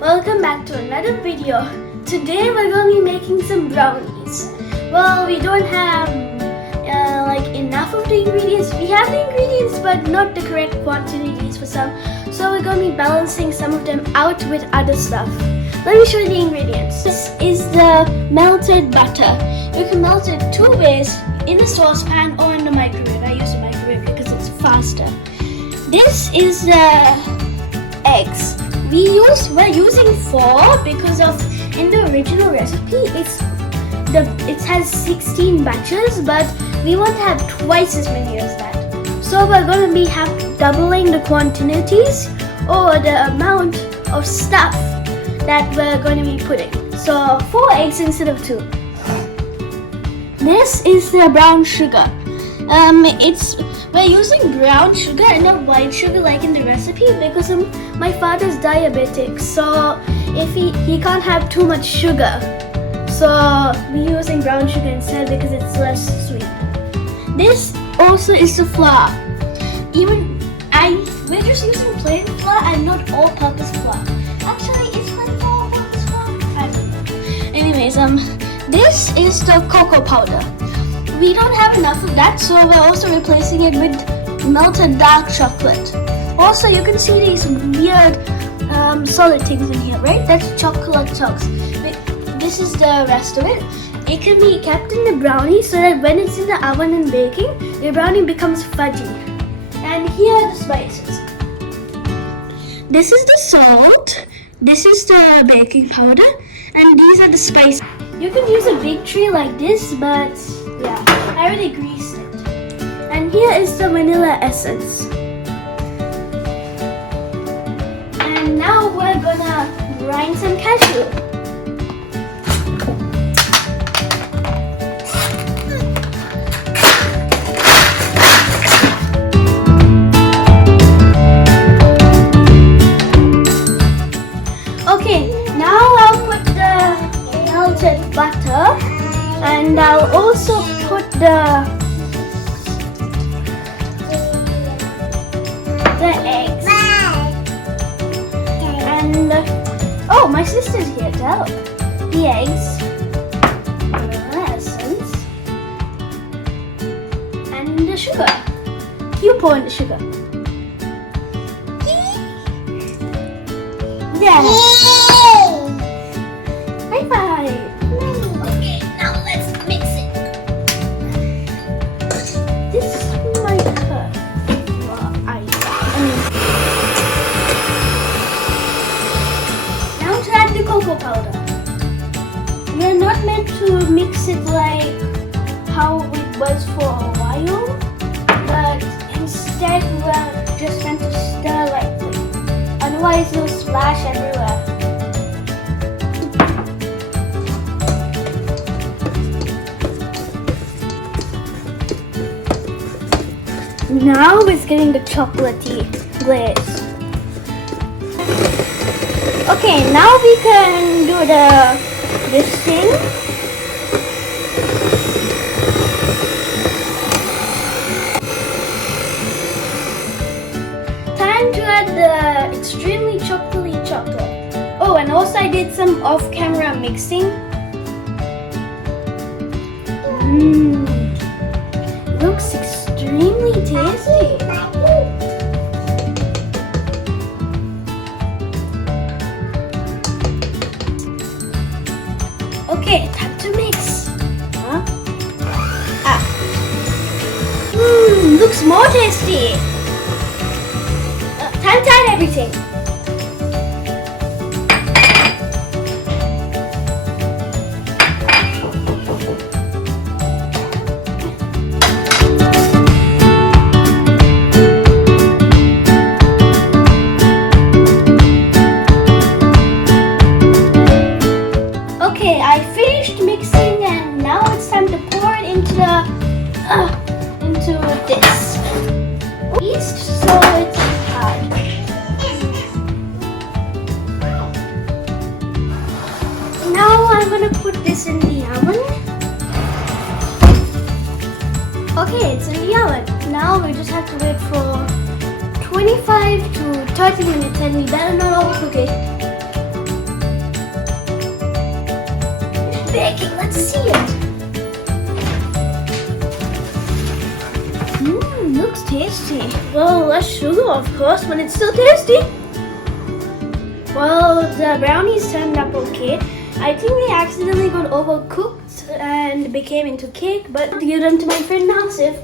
welcome back to another video. Today we're going to be making some brownies. Well, we don't have enough of the ingredients. We have the ingredients but not the correct quantities for some. So we're going to be balancing some of them out with other stuff. Let me show you the ingredients. This is the melted butter. You can melt it two ways, in a saucepan or in the microwave. I use the microwave because it's faster. This is the eggs. We're using 4 because in the original recipe it has 16 batches, but we want to have twice as many as that. So we're going to be doubling the quantities or the amount of stuff that we're going to be putting. So 4 eggs instead of 2. This is the brown sugar. We're using brown sugar and not white sugar like in the recipe because my father's diabetic, so if he can't have too much sugar, so we're using brown sugar instead because it's less sweet. This also is the flour. We're just using plain flour and not all-purpose flour. Actually, is plain flour all-purpose flour? I don't know. Anyways, this is the cocoa powder. We don't have enough of that, so we're also replacing it with melted dark chocolate. Also, you can see these weird solid things in here, right? That's chocolate chunks. This is the rest of it. It can be kept in the brownie so that when it's in the oven and baking, the brownie becomes fudgy. And here are the spices. This is the salt, this is the baking powder, and these are the spices. You can use a big tray like this, but yeah, I already greased it. And here is the vanilla essence. And now we're gonna grind some cashew. Okay, now I'll put the melted butter, and I'll also put the eggs. And oh, my sister's here to help. The eggs, vanilla essence, and the sugar. You pour in the sugar. Yeah. High five. Okay, now let's mix it. This might hurt. Now to add the cocoa powder. We're not meant to mix it like how it was for a while, but instead we're just meant to stir lightly. Otherwise it'll splash everywhere. Now it's getting the chocolatey glaze. Okay, now we can do this thing. Time to add the extremely chocolatey chocolate. Oh, and also I did some off-camera mixing. Looks extremely tasty. Okay, time to mix. Looks more tasty. Time to add everything. Okay, I finished mixing and now it's time to pour it into this yeast so it's hard. Now I'm gonna put this in the oven. Okay, it's in the oven. Now we just have to wait for 25 to 30 minutes and we better not overcook it. baking. Let's see it. Looks tasty. Well, less sugar, of course, but it's still tasty. Well, the brownies turned up okay. I think they accidentally got overcooked and became into cake, but I'll give them to my friend now, Sif.